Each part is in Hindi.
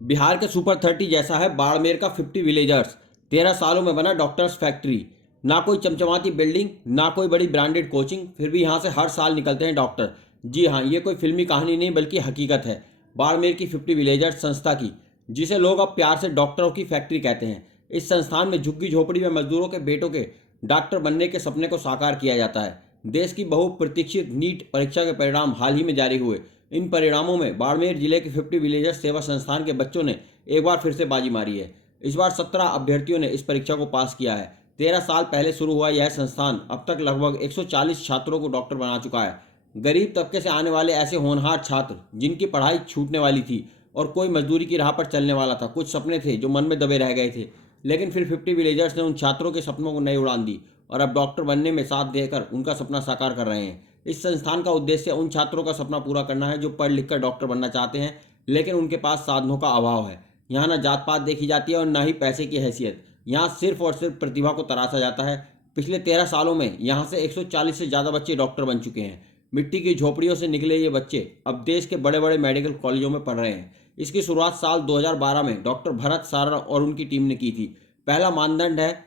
बिहार के सुपर 30 जैसा है बाड़मेर का 50 विलेजर्स। 13 सालों में बना डॉक्टर्स फैक्ट्री। ना कोई चमचमाती बिल्डिंग, ना कोई बड़ी ब्रांडेड कोचिंग, फिर भी यहाँ से हर साल निकलते हैं डॉक्टर। जी हाँ, ये कोई फिल्मी कहानी नहीं बल्कि हकीकत है बाड़मेर की 50 विलेजर्स संस्था की, जिसे लोग अब प्यार से डॉक्टरों की फैक्ट्री कहते हैं। इस संस्थान में झुग्गी झोपड़ी में मजदूरों के बेटों के डॉक्टर बनने के सपने को साकार किया जाता है। देश की बहुप्रतीक्षित नीट परीक्षा के परिणाम हाल ही में जारी हुए। इन परिणामों में बाड़मेर जिले के 50 विलेजर्स सेवा संस्थान के बच्चों ने एक बार फिर से बाजी मारी है। इस बार 17 अभ्यर्थियों ने इस परीक्षा को पास किया है। 13 साल पहले शुरू हुआ यह संस्थान अब तक लगभग 140 छात्रों को डॉक्टर बना चुका है। गरीब तबके से आने वाले ऐसे होनहार छात्र जिनकी पढ़ाई छूटने वाली थी और कोई मजदूरी की राह पर चलने वाला था, कुछ सपने थे जो मन में दबे रह गए थे, लेकिन फिर 50 विलेजर्स ने उन छात्रों के सपनों को नई उड़ान दी और अब डॉक्टर बनने में साथ देकर उनका सपना साकार कर रहे हैं। इस संस्थान का उद्देश्य उन छात्रों का सपना पूरा करना है जो पढ़ लिख कर डॉक्टर बनना चाहते हैं, लेकिन उनके पास साधनों का अभाव है। यहाँ न जात पात देखी जाती है और न ही पैसे की हैसियत। यहाँ सिर्फ और सिर्फ प्रतिभा को तराशा जाता है। पिछले 13 सालों में यहाँ से 140 से ज़्यादा बच्चे डॉक्टर बन चुके हैं। मिट्टी की झोपड़ियों से निकले ये बच्चे अब देश के बड़े बड़े मेडिकल कॉलेजों में पढ़ रहे हैं। इसकी शुरुआत साल 2012 में डॉक्टर भरत सारण और उनकी टीम ने की थी। पहला मानदंड है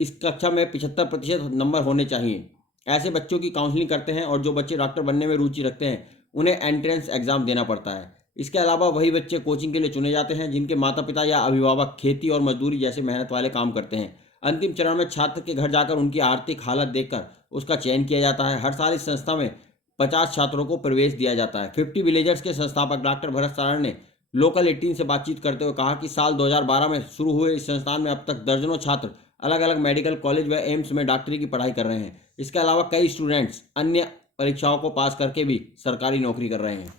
इस कक्षा में 75% नंबर होने चाहिए। ऐसे बच्चों की काउंसलिंग करते हैं और जो बच्चे डॉक्टर बनने में रुचि रखते हैं उन्हें एंट्रेंस एग्जाम देना पड़ता है। इसके अलावा वही बच्चे कोचिंग के लिए चुने जाते हैं जिनके माता पिता या अभिभावक खेती और मजदूरी जैसे मेहनत वाले काम करते हैं। अंतिम चरण में छात्र के घर जाकर उनकी आर्थिक हालत देखकर उसका चयन किया जाता है। हर साल इस संस्था में 50 छात्रों को प्रवेश दिया जाता है। 50 विलेजर्स के संस्थापक डॉक्टर भरत सारण ने लोकल 18 से बातचीत करते हुए कहा कि साल 2012 में शुरू हुए इस संस्थान में अब तक दर्जनों छात्र अलग अलग मेडिकल कॉलेज व एम्स में डॉक्टरी की पढ़ाई कर रहे हैं। इसके अलावा कई स्टूडेंट्स अन्य परीक्षाओं को पास करके भी सरकारी नौकरी कर रहे हैं।